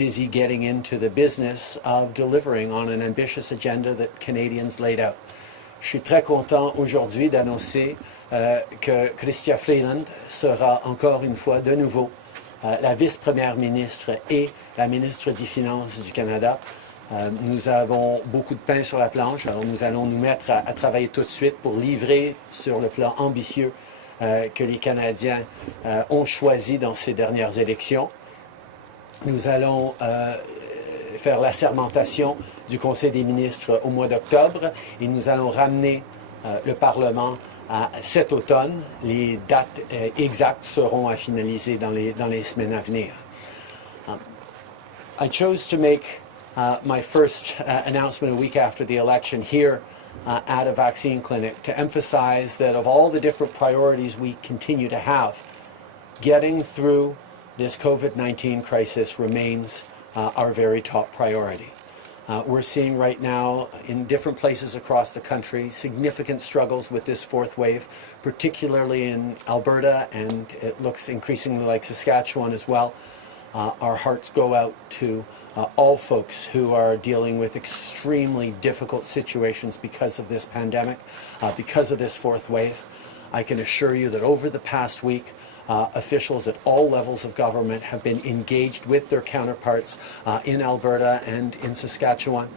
busy getting into the business of delivering on an ambitious agenda that Canadians laid out. Je suis très content aujourd'hui d'annoncer que Chrystia Freeland sera encore une fois de nouveau la vice-première ministre et la ministre des Finances du Canada. Nous avons beaucoup de pain sur la planche, alors nous allons nous mettre à travailler tout de suite pour livrer sur le plan ambitieux que les Canadiens ont choisi dans ces dernières élections. Nous allons faire l'assermentation du Conseil des ministres au mois d'octobre et nous allons ramener le Parlement à cet automne. Les dates exactes seront à finaliser dans les semaines à venir. I chose to make my first announcement a week after the election here at a vaccine clinic to emphasize that of all the different priorities we continue to have, getting through this COVID-19 crisis remains our very top priority. We're seeing right now in different places across the country significant struggles with this fourth wave, particularly in Alberta, and it looks increasingly like Saskatchewan as well. Our hearts go out to all folks who are dealing with extremely difficult situations because of this pandemic, because of this fourth wave. I can assure you that over the past week, officials at all levels of government have been engaged with their counterparts in Alberta and in Saskatchewan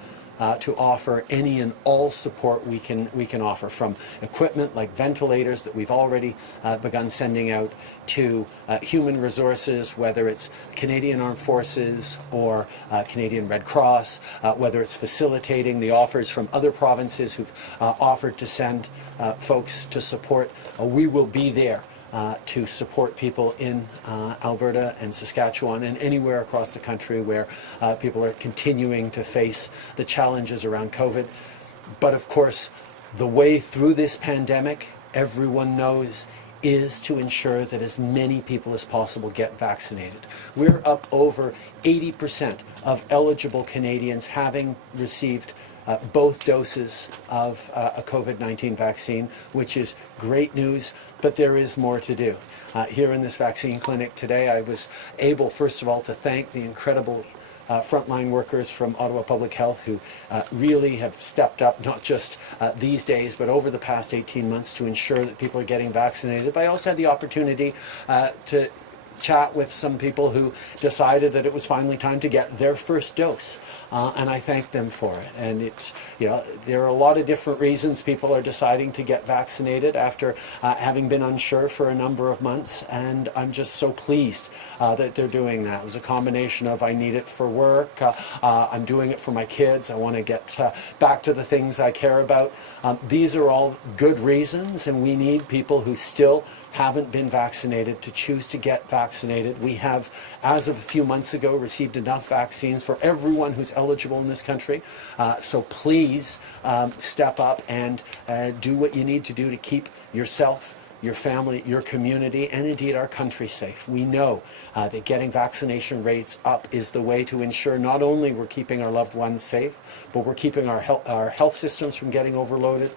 to offer any and all support we can offer, from equipment like ventilators that we've already begun sending out to human resources, whether it's Canadian Armed Forces or Canadian Red Cross, whether it's facilitating the offers from other provinces who've offered to send folks to support. We will be there to support people in Alberta and Saskatchewan and anywhere across the country where people are continuing to face the challenges around COVID. But of course, the way through this pandemic, everyone knows, is to ensure that as many people as possible get vaccinated. We're up over 80% of eligible Canadians having received both doses of a COVID-19 vaccine, which is great news, but there is more to do. Here in this vaccine clinic today, I was able, first of all, to thank the incredible frontline workers from Ottawa Public Health who really have stepped up, not just these days, but over the past 18 months to ensure that people are getting vaccinated. But I also had the opportunity to chat with some people who decided that it was finally time to get their first dose. And I thank them for it. And it's, there are a lot of different reasons people are deciding to get vaccinated after having been unsure for a number of months. And I'm just so pleased that they're doing that. It was a combination of I need it for work, I'm doing it for my kids, I want to get back to the things I care about. These are all good reasons, and we need people who still haven't been vaccinated to choose to get vaccinated. We have, as of a few months ago, received enough vaccines for everyone who's eligible in this country. So please step up and do what you need to do to keep yourself, your family, your community, and indeed our country safe. We know that getting vaccination rates up is the way to ensure not only we're keeping our loved ones safe, but we're keeping our health systems from getting overloaded.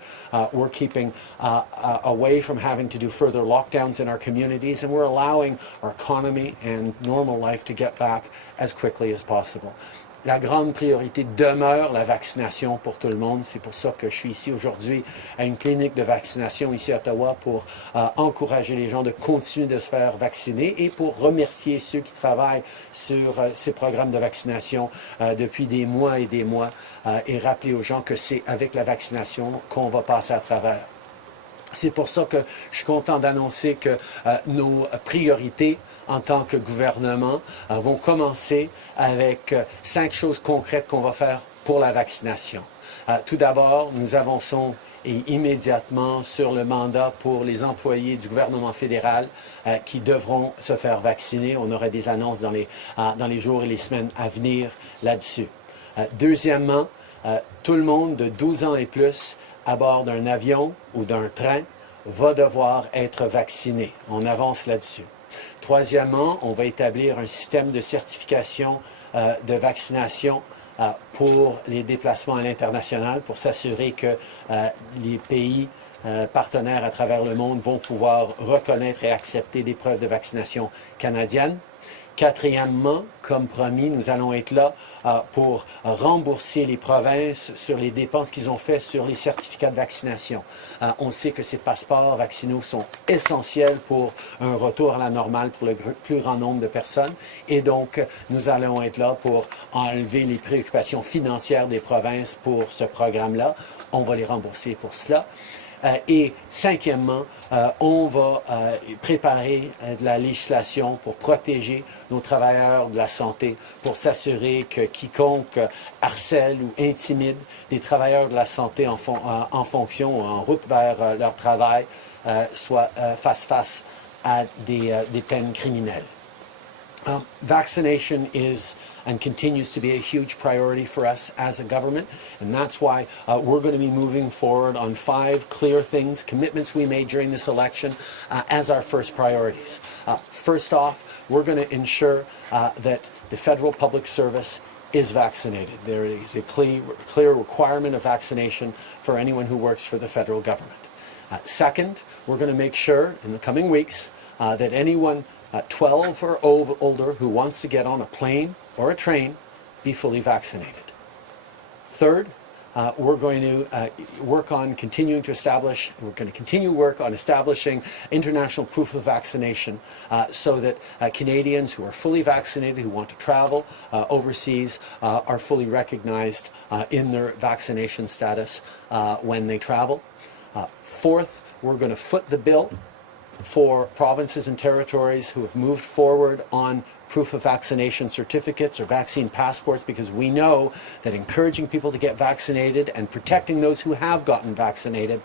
We're keeping away from having to do further lockdowns in our communities, and we're allowing our economy and normal life to get back as quickly as possible. La grande priorité demeure la vaccination pour tout le monde. C'est pour ça que je suis ici aujourd'hui à une clinique de vaccination ici à Ottawa pour encourager les gens de continuer de se faire vacciner et pour remercier ceux qui travaillent sur ces programmes de vaccination depuis des mois et rappeler aux gens que c'est avec la vaccination qu'on va passer à travers. C'est pour ça que je suis content d'annoncer que nos priorités en tant que gouvernement vont commencer avec 5 choses concrètes qu'on va faire pour la vaccination. Tout d'abord, nous avançons immédiatement sur le mandat pour les employés du gouvernement fédéral qui devront se faire vacciner. On aura des annonces dans les jours et les semaines à venir là-dessus. Deuxièmement, tout le monde de 12 ans et plus à bord d'un avion ou d'un train va devoir être vacciné. On avance là-dessus. Troisièmement, on va établir un système de certification de vaccination pour les déplacements à l'international pour s'assurer que les pays partenaires à travers le monde vont pouvoir reconnaître et accepter des preuves de vaccination canadiennes. Quatrièmement, comme promis, nous allons être là pour rembourser les provinces sur les dépenses qu'ils ont faites sur les certificats de vaccination. On sait que ces passeports vaccinaux sont essentiels pour un retour à la normale pour le plus grand nombre de personnes. Et donc, nous allons être là pour enlever les préoccupations financières des provinces pour ce programme-là. On va les rembourser pour cela. Et cinquièmement, on va préparer de la législation pour protéger nos travailleurs de la santé, pour s'assurer que quiconque harcèle ou intimide des travailleurs de la santé en fonction ou en route vers leur travail soit fasse face à des peines criminelles. Vaccination is and continues to be a huge priority for us as a government, and that's why we're going to be moving forward on 5 clear things, commitments we made during this election as our first priorities. First off, we're going to ensure that the federal public service is vaccinated. There is a clear requirement of vaccination for anyone who works for the federal government. Second, we're going to make sure in the coming weeks that anyone 12 or older who wants to get on a plane or a train be fully vaccinated. Third, we're going to work on continue work on establishing international proof of vaccination so that Canadians who are fully vaccinated, who want to travel overseas, are fully recognized in their vaccination status when they travel. Fourth, we're going to foot the bill for provinces and territories who have moved forward on proof of vaccination certificates or vaccine passports, because we know that encouraging people to get vaccinated and protecting those who have gotten vaccinated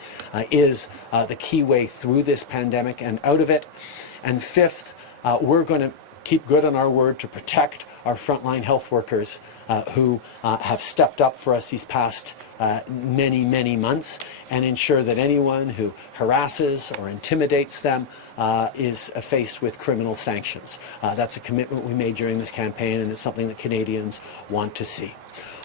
is the key way through this pandemic and out of it. And fifth, we're going to keep good on our word to protect our frontline health workers who have stepped up for us these past many months, and ensure that anyone who harasses or intimidates them is faced with criminal sanctions. That's a commitment we made during this campaign, and it's something that Canadians want to see.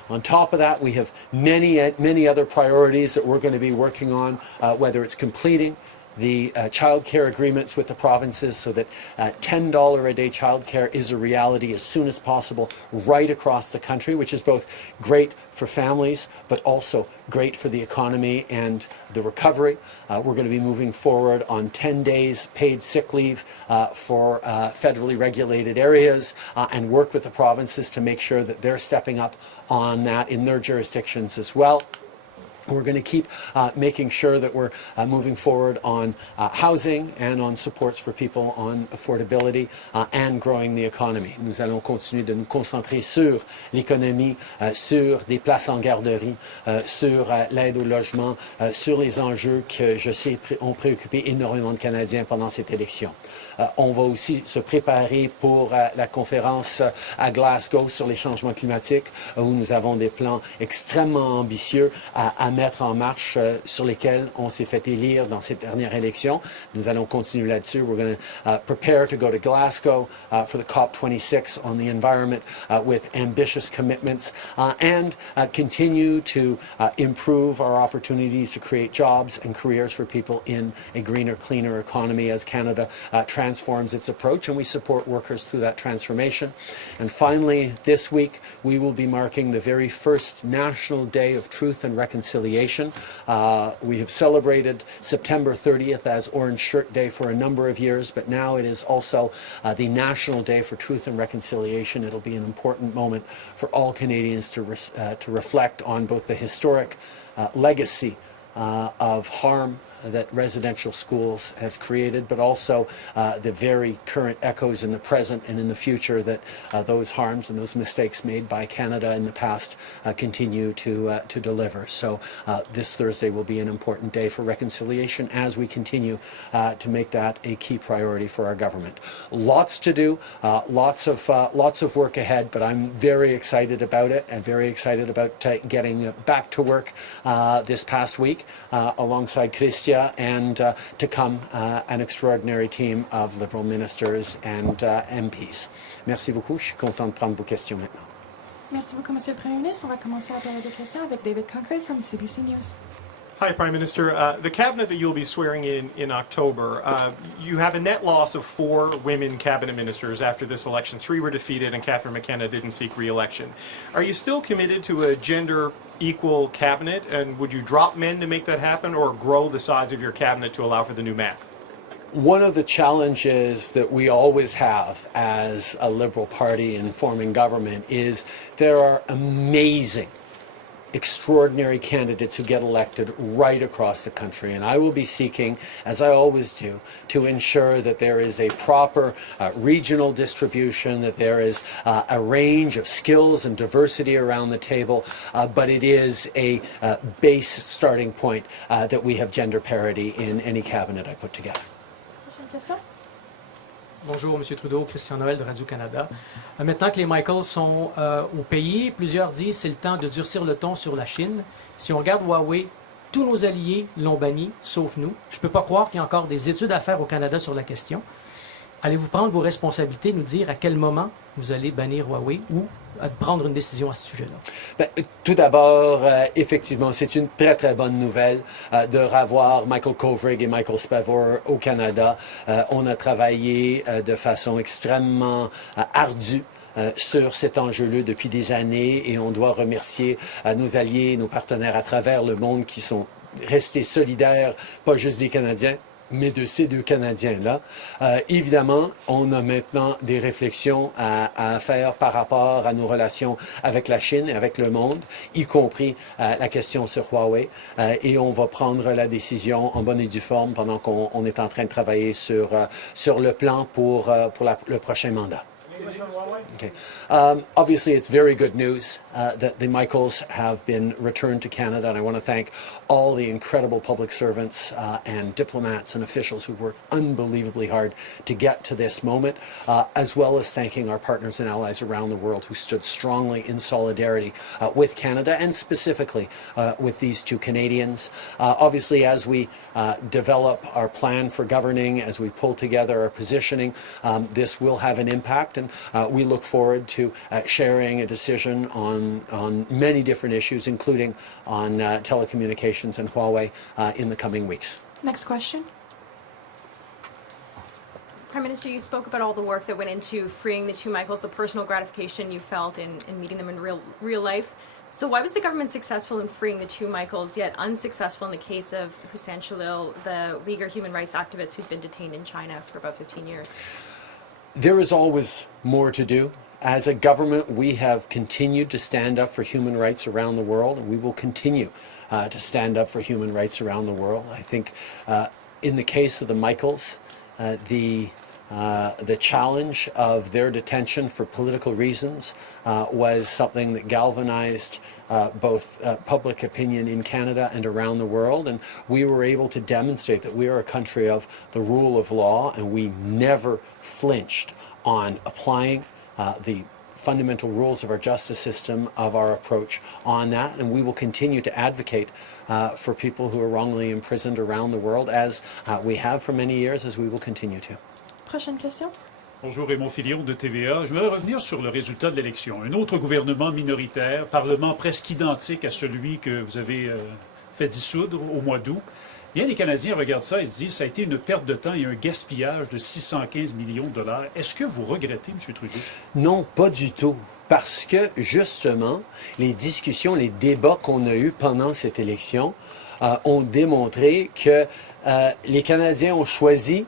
On top of that, we have many other priorities that we're going to be working on, whether it's completing the child care agreements with the provinces so that $10 a day child care is a reality as soon as possible right across the country, which is both great for families but also great for the economy and the recovery. We're going to be moving forward on 10 days paid sick leave for federally regulated areas and work with the provinces to make sure that they're stepping up on that in their jurisdictions as well. We're going to keep making sure that we're moving forward on housing and on supports for people on affordability and growing the economy. Nous allons continuer de nous concentrer sur l'économie, sur des places en garderie, sur l'aide au logement, sur les enjeux que je sais ont préoccupé énormément de Canadiens pendant cette élection. On va aussi se préparer pour la conférence à Glasgow sur les changements climatiques, où nous avons des plans extrêmement ambitieux à mettre en marche sur lesquels on s'est fait élire dans cette dernière élection. Nous allons continuer là-dessus. We're going to prepare to go to Glasgow for the COP26 on the environment with ambitious commitments and continue to improve our opportunities to create jobs and careers for people in a greener, cleaner economy as Canada transforms its approach, and we support workers through that transformation. And finally, this week, we will be marking the very first National Day of Truth and Reconciliation. We have celebrated September 30th as Orange Shirt Day for a number of years, but now it is also the National Day for Truth and Reconciliation. It'll be an important moment for all Canadians to reflect on both the historic legacy of harm that residential schools has created, but also the very current echoes in the present and in the future that those harms and those mistakes made by Canada in the past continue to deliver. So this Thursday will be an important day for reconciliation as we continue to make that a key priority for our government. Lots to do, lots of work ahead, but I'm very excited about it and very excited about getting back to work this past week alongside Christia and to come an extraordinary team of Liberal ministers and MPs. Merci beaucoup. Je suis content de prendre vos questions maintenant. Merci beaucoup, Monsieur le Premier ministre. On va commencer la période de questions avec David Cochrane from CBC News. Hi, Prime Minister. The cabinet that you'll be swearing in October, you have a net loss of 4 women cabinet ministers after this election. 3 were defeated and Catherine McKenna didn't seek re-election. Are you still committed to a gender equal cabinet, and would you drop men to make that happen or grow the size of your cabinet to allow for the new math? One of the challenges that we always have as a Liberal Party in forming government is there are amazing, extraordinary candidates who get elected right across the country, and I will be seeking, as I always do, to ensure that there is a proper regional distribution, that there is a range of skills and diversity around the table, but it is a base starting point that we have gender parity in any cabinet I put together. Bonjour, M. Trudeau, Christian Noël de Radio-Canada. Maintenant que les Michaels sont au pays, plusieurs disent que c'est le temps de durcir le ton sur la Chine. Si on regarde Huawei, tous nos alliés l'ont banni, sauf nous. Je ne peux pas croire qu'il y a encore des études à faire au Canada sur la question. Allez-vous prendre vos responsabilités, nous dire à quel moment vous allez bannir Huawei ou prendre une décision à ce sujet-là? Ben, tout d'abord, effectivement, c'est une très, très bonne nouvelle de revoir Michael Kovrig et Michael Spavor au Canada. On a travaillé de façon extrêmement ardue sur cet enjeu-là depuis des années et on doit remercier nos alliés, nos partenaires à travers le monde qui sont restés solidaires, pas juste des Canadiens, mais de ces 2 Canadiens-là. Évidemment, on a maintenant des réflexions à faire par rapport à nos relations avec la Chine et avec le monde, y compris la question sur Huawei. Et on va prendre la décision en bonne et due forme pendant qu'on est en train de travailler sur le plan pour le prochain mandat. Okay. Obviously, it's very good news that the Michaels have been returned to Canada, and I want to thank all the incredible public servants and diplomats and officials who worked unbelievably hard to get to this moment, as well as thanking our partners and allies around the world who stood strongly in solidarity with Canada and specifically with these 2 Canadians. Obviously, as we develop our plan for governing, as we pull together our positioning, this will have an impact, and we look forward to sharing a decision on many different issues, including on telecommunications and Huawei in the coming weeks. Next question. Prime Minister, you spoke about all the work that went into freeing the 2 Michaels, the personal gratification you felt in meeting them in real life. So why was the government successful in freeing the 2 Michaels, yet unsuccessful in the case of Hussein Shalil, the Uyghur human rights activist who's been detained in China for about 15 years? There is always more to do. As a government, we have continued to stand up for human rights around the world, and we will continue to stand up for human rights around the world. I think in the case of the Michaels, the challenge of their detention for political reasons was something that galvanized both public opinion in Canada and around the world, and we were able to demonstrate that we are a country of the rule of law, and we never flinched on applying the fundamental rules of our justice system, of our approach on that, and we will continue to advocate for people who are wrongly imprisoned around the world, as we have for many years, as we will continue to. Prochaine question. Bonjour, Raymond Filion de TVA. Je voudrais revenir sur le résultat de l'élection. Un autre gouvernement minoritaire, parlement presque identique à celui que vous avez fait dissoudre au mois d'août. Bien, les Canadiens regardent ça et se disent que ça a été une perte de temps et un gaspillage de 615 millions de dollars. Est-ce que vous regrettez, M. Trudeau? Non, pas du tout. Parce que, justement, les discussions, les débats qu'on a eus pendant cette élection ont démontré que les Canadiens ont choisi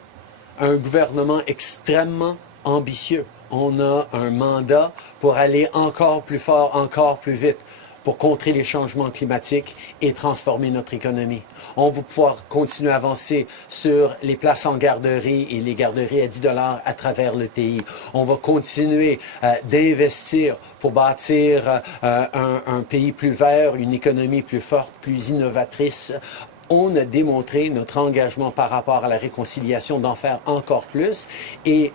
un gouvernement extrêmement ambitieux. On a un mandat pour aller encore plus fort, encore plus vite, pour contrer les changements climatiques et transformer notre économie. On va pouvoir continuer à avancer sur les places en garderie et les garderies à 10 $ à travers le pays. On va continuer d'investir pour bâtir un pays plus vert, une économie plus forte, plus innovatrice. On a démontré notre engagement par rapport à la réconciliation d'en faire encore plus. Et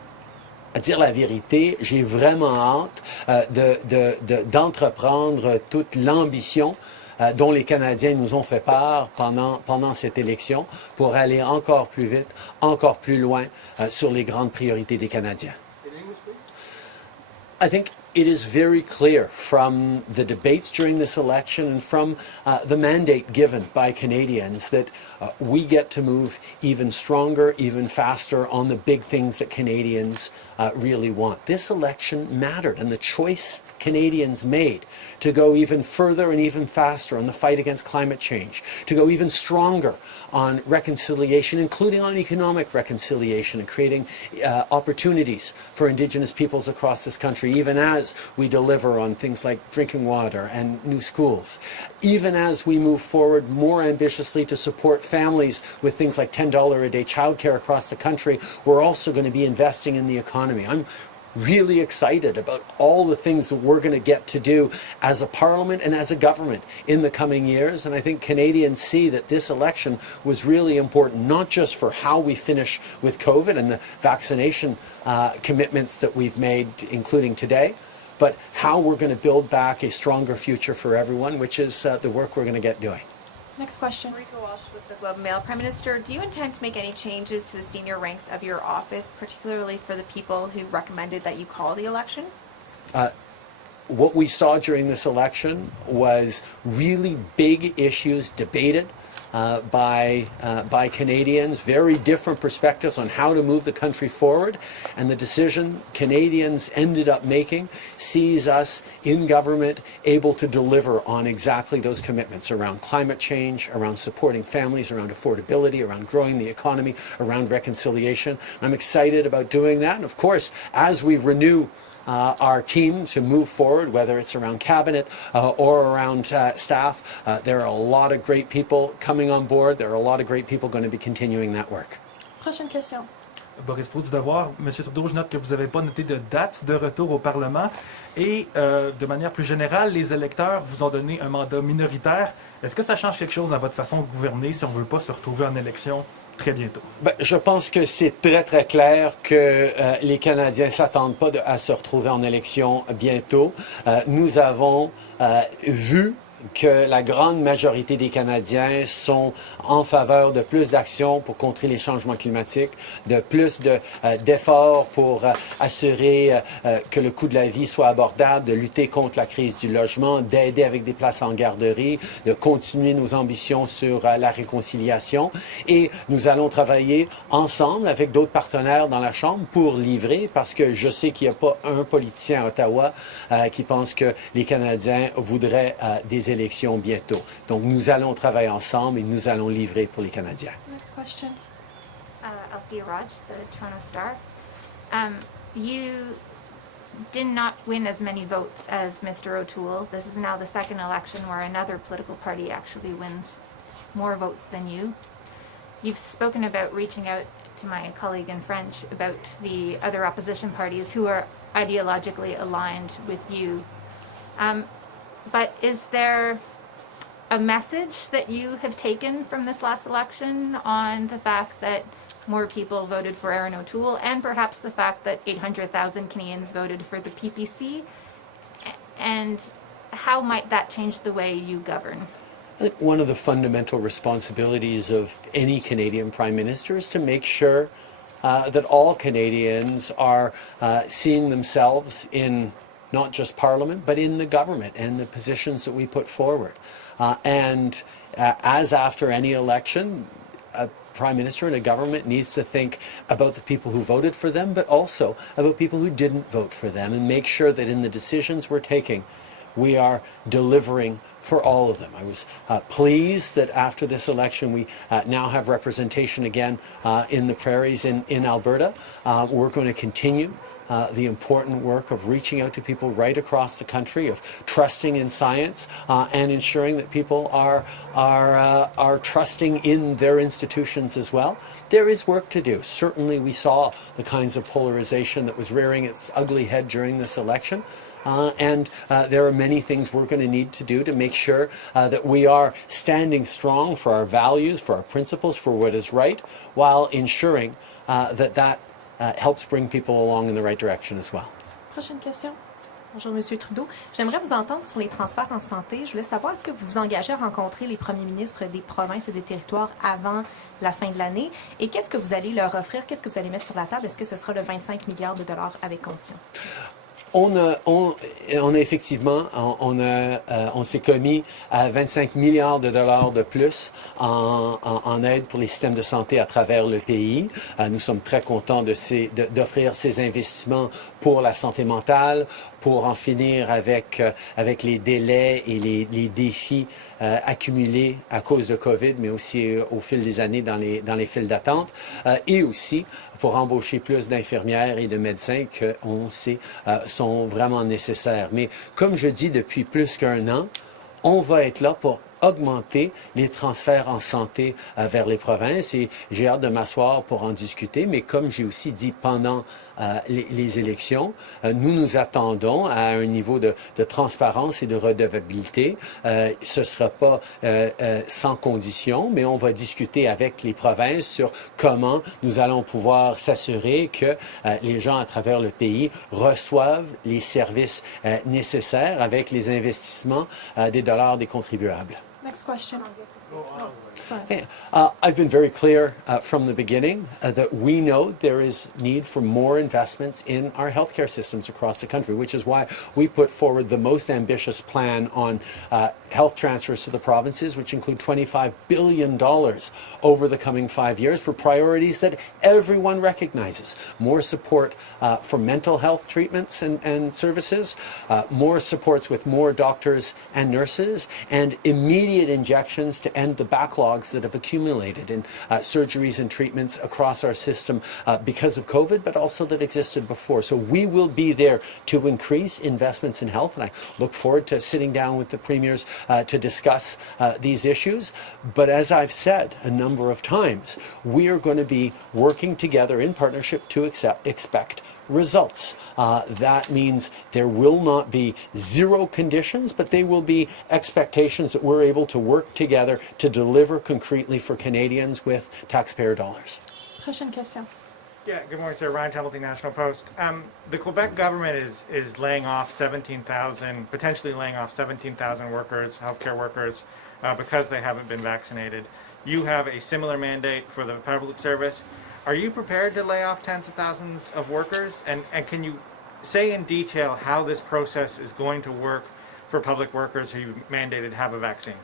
à dire la vérité, j'ai vraiment hâte d'entreprendre toute l'ambition dont les Canadiens nous ont fait part pendant cette élection pour aller encore plus vite, encore plus loin sur les grandes priorités des Canadiens. I think it is very clear from the debates during this election and from the mandate given by Canadians that we get to move even stronger, even faster on the big things that Canadians really want. This election mattered, and the choice Canadians made to go even further and even faster on the fight against climate change, to go even stronger on reconciliation, including on economic reconciliation and creating opportunities for Indigenous peoples across this country, even as we deliver on things like drinking water and new schools, even as we move forward more ambitiously to support families with things like $10 a day childcare across the country. We're also going to be investing in the economy. I'm really excited about all the things that we're going to get to do as a parliament and as a government in the coming years. And I think Canadians see that this election was really important, not just for how we finish with COVID and the vaccination commitments that we've made, including today, but how we're going to build back a stronger future for everyone, which is the work we're going to get doing. Next question. Rika Walsh with the Globe and Mail. Prime Minister, do you intend to make any changes to the senior ranks of your office, particularly for the people who recommended that you call the election? What we saw during this election was really big issues debated by Canadians, very different perspectives on how to move the country forward, and the decision Canadians ended up making sees us in government able to deliver on exactly those commitments around climate change, around supporting families, around affordability, around growing the economy, around reconciliation. I'm excited about doing that, and of course, as we renew our team to move forward, whether it's around cabinet or around staff. There are a lot of great people coming on board. There are a lot of great people going to be continuing that work. Prochaine question. Boris Proulx du Devoir. Monsieur Trudeau, je note que vous n'avez pas noté de date de retour au Parlement. Et de manière plus générale, les électeurs vous ont donné un mandat minoritaire. Est-ce que ça change quelque chose dans votre façon de gouverner si on ne veut pas se retrouver en élection très bientôt? Je pense que c'est très, très clair que les Canadiens ne s'attendent pas à se retrouver en élection bientôt. Nous avons vu que la grande majorité des Canadiens sont en faveur de plus d'actions pour contrer les changements climatiques, de plus d'efforts pour assurer que le coût de la vie soit abordable, de lutter contre la crise du logement, d'aider avec des places en garderie, de continuer nos ambitions sur la réconciliation. Et nous allons travailler ensemble avec d'autres partenaires dans la Chambre pour livrer, parce que je sais qu'il n'y a pas un politicien à Ottawa qui pense que les Canadiens voudraient des élections bientôt. Donc nous allons travailler ensemble et nous allons livrer pour les Canadiens. Next question. Althea Raj, the Toronto Star. You did not win as many votes as Mr. O'Toole. This is now the second election where another political party actually wins more votes than you. You've spoken about reaching out to my colleague in French about the other opposition parties who are ideologically aligned with you. But is there a message that you have taken from this last election on the fact that more people voted for Erin O'Toole, and perhaps the fact that 800,000 Canadians voted for the PPC? And how might that change the way you govern? I think one of the fundamental responsibilities of any Canadian Prime Minister is to make sure that all Canadians are seeing themselves in not just Parliament, but in the government and the positions that we put forward. As after any election, a Prime Minister and a government needs to think about the people who voted for them, but also about people who didn't vote for them, and make sure that in the decisions we're taking, we are delivering for all of them. I was pleased that after this election we now have representation again in the prairies in Alberta. We're going to continue the important work of reaching out to people right across the country, of trusting in science and ensuring that people are trusting in their institutions as well. There is work to do. Certainly we saw the kinds of polarization that was rearing its ugly head during this election. There are many things we're going to need to do to make sure that we are standing strong for our values, for our principles, for what is right, while ensuring that helps bring people along in the right direction as well. Prochaine question. Bonjour, Monsieur Trudeau. J'aimerais vous entendre sur les transferts en santé. Je voulais savoir, est-ce que vous vous engagez à rencontrer les premiers ministres des provinces et des territoires avant la fin de l'année? Et qu'est-ce que vous allez leur offrir? Qu'est-ce que vous allez mettre sur la table? Est-ce que ce sera le 25 milliards de dollars avec conditions? On a effectivement, on s'est commis à 25 milliards de dollars de plus en aide pour les systèmes de santé à travers le pays. Nous sommes très contents d'offrir ces investissements pour la santé mentale, pour en finir avec les délais et les défis accumulés à cause de COVID, mais aussi au fil des années dans les files d'attente, et aussi pour embaucher plus d'infirmières et de médecins qu'on sait sont vraiment nécessaires. Mais comme je dis depuis plus qu'un an, on va être là pour augmenter les transferts en santé vers les provinces et j'ai hâte de m'asseoir pour en discuter, mais comme j'ai aussi dit pendant les élections, nous attendons à un niveau de transparence et de redevabilité. Ce ne sera pas sans condition, mais on va discuter avec les provinces sur comment nous allons pouvoir s'assurer que les gens à travers le pays reçoivent les services nécessaires avec les investissements des dollars des contribuables. Next question. I've been very clear from the beginning that we know there is need for more investments in our healthcare systems across the country, which is why we put forward the most ambitious plan on health transfers to the provinces, which include $25 billion over the coming 5 years for priorities that everyone recognizes. More support for mental health treatments and services, more supports with more doctors and nurses, and immediate injections to end the backlog that have accumulated in surgeries and treatments across our system because of COVID, but also that existed before. So we will be there to increase investments in health, and I look forward to sitting down with the premiers to discuss these issues. But as I've said a number of times, we are going to be working together in partnership to expect results. That means there will not be zero conditions, but they will be expectations that we're able to work together to deliver concretely for Canadians with taxpayer dollars. Prochaine question. Yeah, good morning, sir. Ryan Templeton, National Post. The Quebec government is laying off 17,000, potentially laying off 17,000 workers, healthcare workers, because they haven't been vaccinated. You have a similar mandate for the public service. Are you prepared to lay off tens of thousands of workers? And can you say in detail how this process is going to work for public workers who you mandated have a vaccine?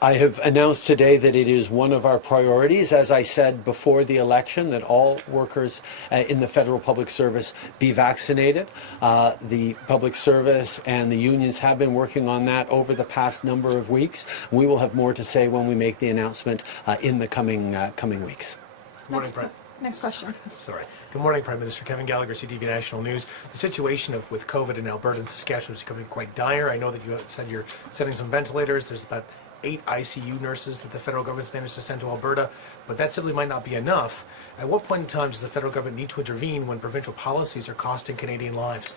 I have announced today that it is one of our priorities, as I said before the election, that all workers in the federal public service be vaccinated. The public service and the unions have been working on that over the past number of weeks. We will have more to say when we make the announcement in the coming weeks. Next question. Sorry. Good morning, Prime Minister. Kevin Gallagher, CTV National News. The situation with COVID in Alberta and Saskatchewan is becoming quite dire. I know that you said you're sending some ventilators. There's about 8 ICU nurses that the federal government's managed to send to Alberta, but that simply might not be enough. At what point in time does the federal government need to intervene when provincial policies are costing Canadian lives?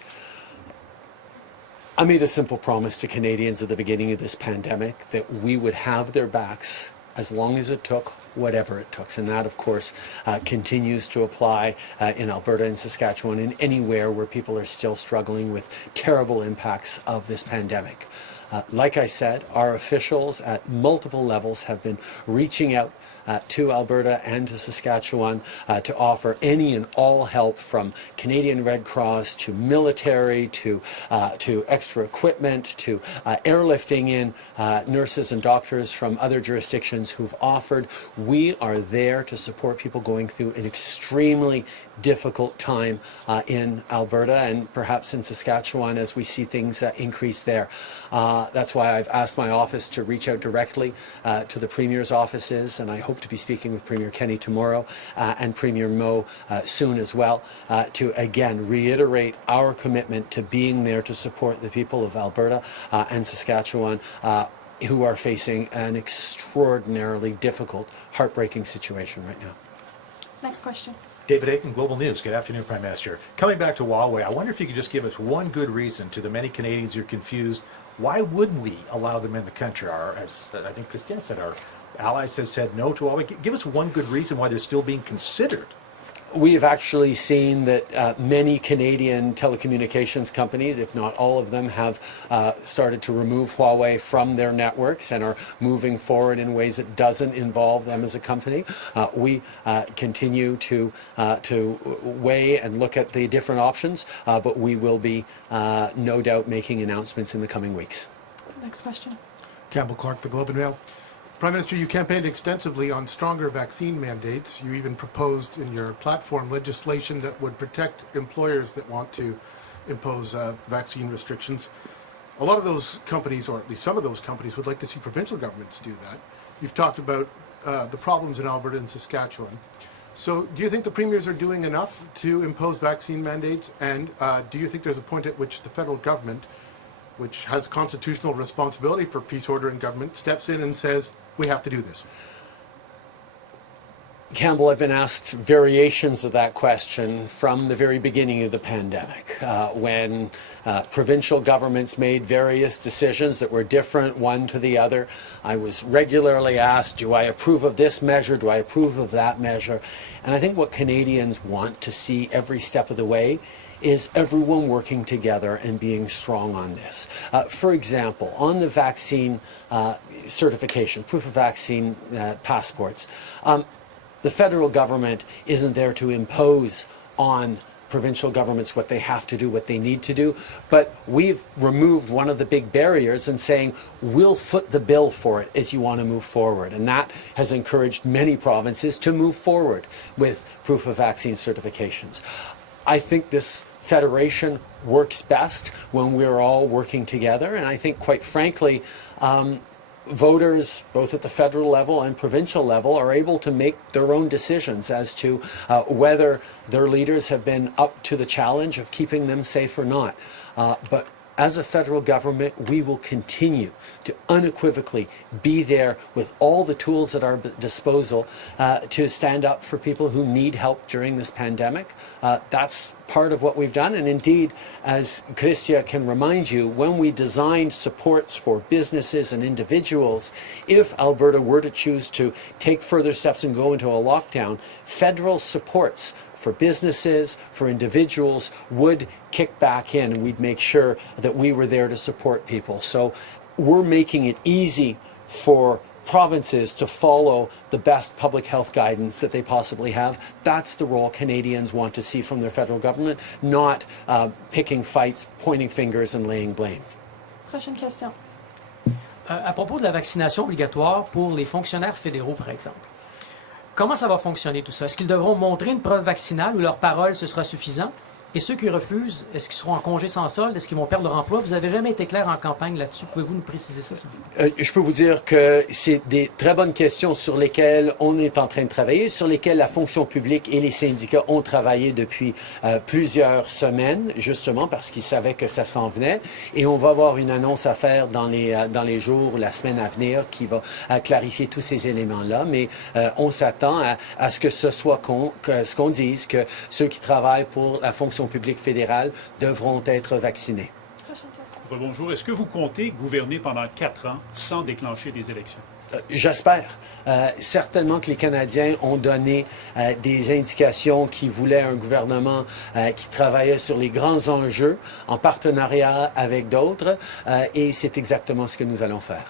I made a simple promise to Canadians at the beginning of this pandemic that we would have their backs as long as it took, whatever it took. And that, of course, continues to apply in Alberta and Saskatchewan and anywhere where people are still struggling with terrible impacts of this pandemic. Like I said, our officials at multiple levels have been reaching out to Alberta and to Saskatchewan to offer any and all help, from Canadian Red Cross to military to extra equipment to airlifting in nurses and doctors from other jurisdictions who've offered. We are there to support people going through an extremely difficult time in Alberta and perhaps in Saskatchewan as we see things increase there. That's why I've asked my office to reach out directly to the Premier's offices, and I hope to be speaking with Premier Kenney tomorrow and Premier Moe soon as well to again reiterate our commitment to being there to support the people of Alberta and Saskatchewan who are facing an extraordinarily difficult, heartbreaking situation right now. Next question. David Aiken, Global News. Good afternoon, Prime Minister. Coming back to Huawei, I wonder if you could just give us one good reason to the many Canadians who are confused. Why wouldn't we allow them in the country? As I think Christiane said, our allies have said no to Huawei. Give us one good reason why they're still being considered. We have actually seen that many Canadian telecommunications companies, if not all of them, have started to remove Huawei from their networks and are moving forward in ways that doesn't involve them as a company. We continue to weigh and look at the different options, but we will be no doubt making announcements in the coming weeks. Next question. Campbell Clark, The Globe and Mail. Prime Minister, you campaigned extensively on stronger vaccine mandates. You even proposed in your platform legislation that would protect employers that want to impose vaccine restrictions. A lot of those companies, or at least some of those companies, would like to see provincial governments do that. You've talked about the problems in Alberta and Saskatchewan. So do you think the premiers are doing enough to impose vaccine mandates? And do you think there's a point at which the federal government, which has constitutional responsibility for peace, order, and government, steps in and says, we have to do this? Campbell, I've been asked variations of that question from the very beginning of the pandemic, when provincial governments made various decisions that were different one to the other. I was regularly asked, do I approve of this measure? Do I approve of that measure? And I think what Canadians want to see every step of the way is everyone working together and being strong on this. For example, on the vaccine certification, proof of vaccine passports, the federal government isn't there to impose on provincial governments what they have to do, what they need to do, but we've removed one of the big barriers and saying, we'll foot the bill for it as you want to move forward. And that has encouraged many provinces to move forward with proof of vaccine certifications. I think this federation works best when we're all working together, and I think, quite frankly, voters, both at the federal level and provincial level, are able to make their own decisions as to whether their leaders have been up to the challenge of keeping them safe or not. But as a federal government, we will continue to unequivocally be there with all the tools at our disposal to stand up for people who need help during this pandemic. That's part of what we've done. And indeed, as Christia can remind you, when we designed supports for businesses and individuals, if Alberta were to choose to take further steps and go into a lockdown, federal supports for businesses, for individuals, would kick back in, and we'd make sure that we were there to support people. So we're making it easy for provinces to follow the best public health guidance that they possibly have. That's the role Canadians want to see from their federal government, not picking fights, pointing fingers, and laying blame. Prochaine question. À propos de la vaccination obligatoire pour les fonctionnaires fédéraux, par exemple. Comment ça va fonctionner tout ça? Est-ce qu'ils devront montrer une preuve vaccinale ou leur parole, ce sera suffisant? Et ceux qui refusent, est-ce qu'ils seront en congé sans solde? Est-ce qu'ils vont perdre leur emploi? Vous n'avez jamais été clair en campagne là-dessus. Pouvez-vous nous préciser ça, s'il vous plaît? Je peux vous dire que c'est des très bonnes questions sur lesquelles on est en train de travailler, sur lesquelles la fonction publique et les syndicats ont travaillé depuis plusieurs semaines, justement parce qu'ils savaient que ça s'en venait. Et on va avoir une annonce à faire dans les jours, la semaine à venir, qui va clarifier tous ces éléments-là. Mais on s'attend à ce que ce soit ce qu'on dise, que ceux qui travaillent pour la fonction publique fédérale devront être vaccinés. Bonjour. Est-ce que vous comptez gouverner pendant 4 ans sans déclencher des élections? J'espère. Certainement que les Canadiens ont donné des indications qu'ils voulaient un gouvernement qui travaillait sur les grands enjeux en partenariat avec d'autres, et c'est exactement ce que nous allons faire.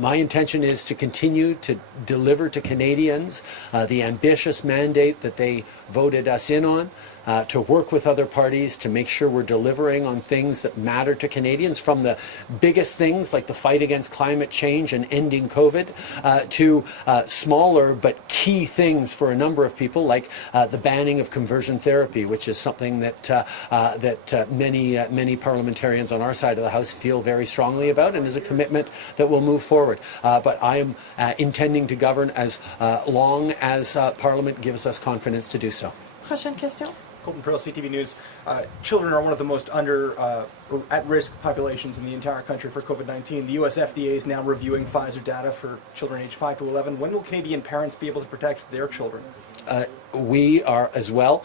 My intention is to continue to deliver to Canadians the ambitious mandate that they voted us in on, to work with other parties to make sure we're delivering on things that matter to Canadians, from the biggest things like the fight against climate change and ending COVID, to smaller but key things for a number of people, like the banning of conversion therapy, which is something that many parliamentarians on our side of the House feel very strongly about, and is a commitment that will move forward. But I am intending to govern as long as Parliament gives us confidence to do so. Prochaine question. Colton Pearl, CTV News. Children are one of the most at-risk populations in the entire country for COVID-19. The US FDA is now reviewing Pfizer data for children aged 5 to 11. When will Canadian parents be able to protect their children? We are as well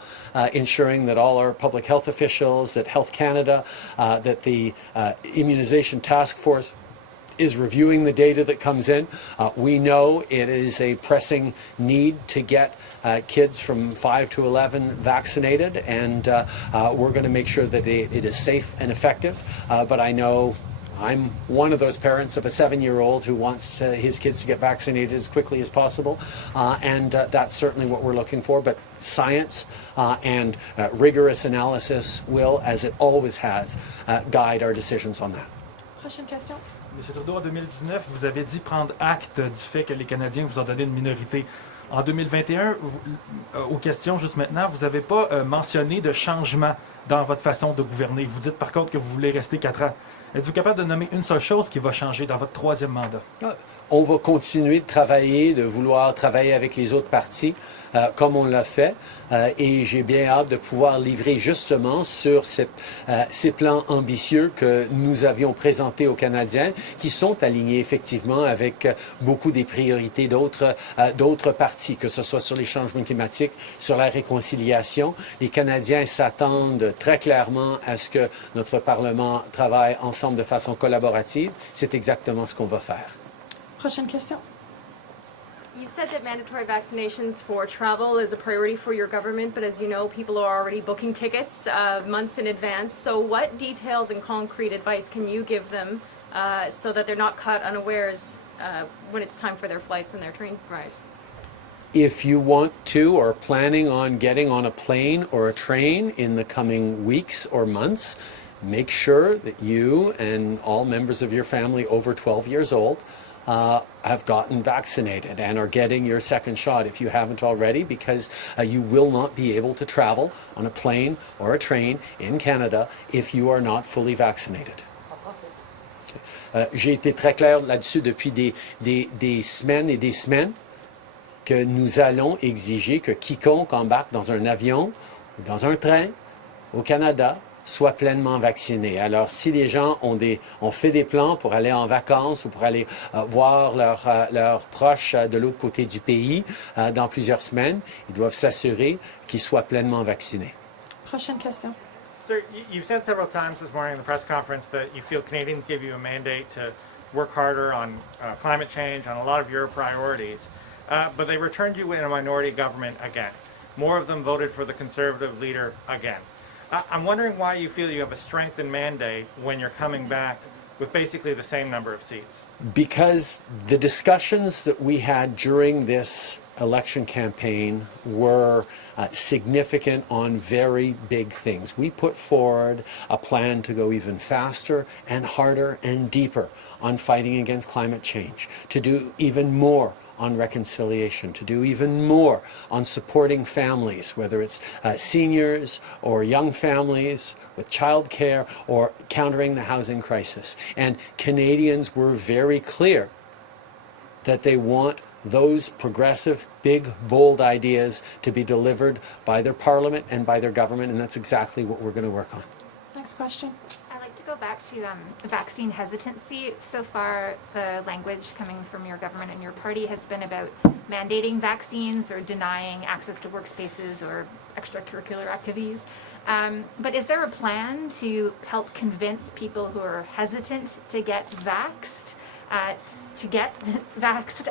ensuring that all our public health officials, that Health Canada, that the Immunization Task Force is reviewing the data that comes in. We know it is a pressing need to get kids from 5 to 11 vaccinated, and we're going to make sure that it is safe and effective. But I know I'm one of those parents of a 7-year-old who wants his kids to get vaccinated as quickly as possible, and that's certainly what we're looking for. But science and rigorous analysis will, as it always has, guide our decisions on that. Prochaine question. M. Trudeau, en 2019, vous avez dit prendre acte du fait que les Canadiens vous ont donné une minorité. En 2021, aux questions juste maintenant, vous n'avez pas mentionné de changement dans votre façon de gouverner. Vous dites par contre que vous voulez rester 4 ans. Êtes-vous capable de nommer une seule chose qui va changer dans votre 3e mandat? On va continuer de travailler, de vouloir travailler avec les autres partis, comme on l'a fait, et j'ai bien hâte de pouvoir livrer justement sur ces plans ambitieux que nous avions présentés aux Canadiens, qui sont alignés effectivement avec beaucoup des priorités d'autres partis, que ce soit sur les changements climatiques, sur la réconciliation. Les Canadiens s'attendent très clairement à ce que notre Parlement travaille ensemble de façon collaborative. C'est exactement ce qu'on va faire. Prochaine question. You've said that mandatory vaccinations for travel is a priority for your government, but as you know, people are already booking tickets months in advance. So what details and concrete advice can you give them so that they're not caught unawares when it's time for their flights and their train rides? If you want to or are planning on getting on a plane or a train in the coming weeks or months, make sure that you and all members of your family over 12 years old have gotten vaccinated and are getting your second shot if you haven't already, because you will not be able to travel on a plane or a train in Canada if you are not fully vaccinated. J'ai été très clair là-dessus depuis des semaines et des semaines que nous allons exiger que quiconque embarque dans un avion ou dans un train au Canada soient pleinement vaccinés. Alors, si les gens ont fait des plans pour aller en vacances ou pour aller voir leurs proches de l'autre côté du pays dans plusieurs semaines, ils doivent s'assurer qu'ils soient pleinement vaccinés. Prochaine question. Sir, you've said several times this morning in the press conference that you feel Canadians give you a mandate to work harder on climate change, on a lot of your priorities, but they returned you in a minority government again. More of them voted for the Conservative leader again. I'm wondering why you feel you have a strengthened mandate when you're coming back with basically the same number of seats. Because the discussions that we had during this election campaign were significant on very big things. We put forward a plan to go even faster and harder and deeper on fighting against climate change, to do even more on reconciliation, to do even more on supporting families, whether it's seniors or young families with child care or countering the housing crisis. And Canadians were very clear that they want those progressive, big, bold ideas to be delivered by their parliament and by their government, and that's exactly what we're going to work on. Next question. I'd like to go back to vaccine hesitancy. So far, the language coming from your government and your party has been about mandating vaccines or denying access to workspaces or extracurricular activities. But is there a plan to help convince people who are hesitant to get vaxxed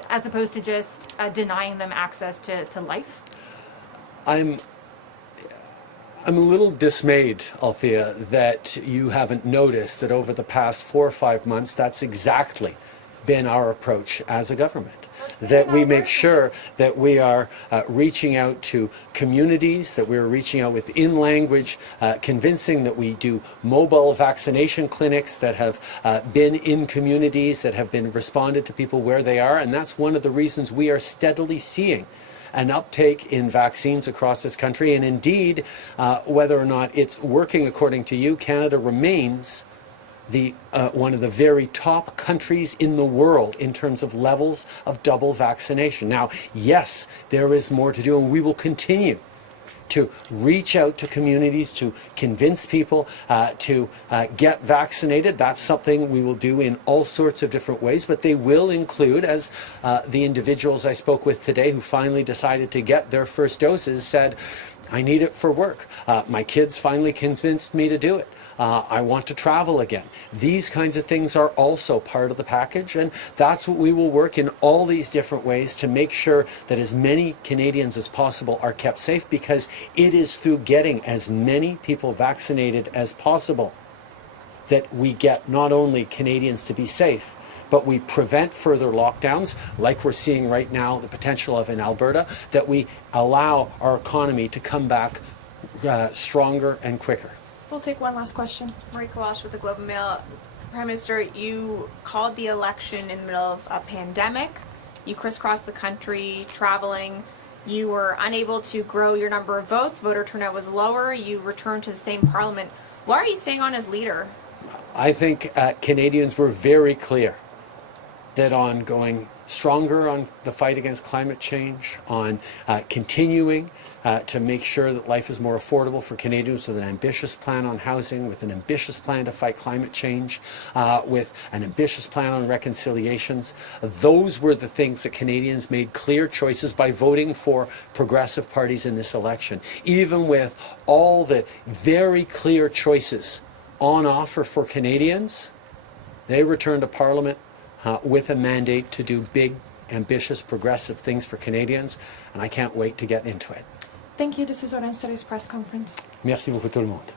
as opposed to just denying them access to life? I'm a little dismayed, Althea, that you haven't noticed that over the past 4 or 5 months, that's exactly been our approach as a government. That we make sure that we are reaching out to communities, that we're reaching out within language, convincing that we do mobile vaccination clinics that have been in communities, that have been responded to people where they are, and that's one of the reasons we are steadily seeing an uptake in vaccines across this country. And indeed, whether or not it's working according to you, Canada remains one of the very top countries in the world in terms of levels of double vaccination. Now, yes, there is more to do, and we will continue to reach out to communities, to convince people to get vaccinated. That's something we will do in all sorts of different ways, but they will include, as the individuals I spoke with today who finally decided to get their first doses said, I need it for work. My kids finally convinced me to do it. I want to travel again. These kinds of things are also part of the package, and that's what we will work in all these different ways to make sure that as many Canadians as possible are kept safe, because it is through getting as many people vaccinated as possible that we get not only Canadians to be safe, but we prevent further lockdowns, like we're seeing right now, the potential of in Alberta, that we allow our economy to come back stronger and quicker. We'll take one last question. Marika Walsh with the Globe and Mail. Prime Minister, you called the election in the middle of a pandemic. You crisscrossed the country traveling. You were unable to grow your number of votes. Voter turnout was lower. You returned to the same parliament. Why are you staying on as leader? I think Canadians were very clear that on going stronger on the fight against climate change, on continuing to make sure that life is more affordable for Canadians with an ambitious plan on housing, with an ambitious plan to fight climate change, with an ambitious plan on reconciliations. Those were the things that Canadians made clear choices by voting for progressive parties in this election. Even with all the very clear choices on offer for Canadians, they returned to Parliament with a mandate to do big, ambitious, progressive things for Canadians, and I can't wait to get into it. Thank you. This is our today's press conference. Merci beaucoup tout le monde.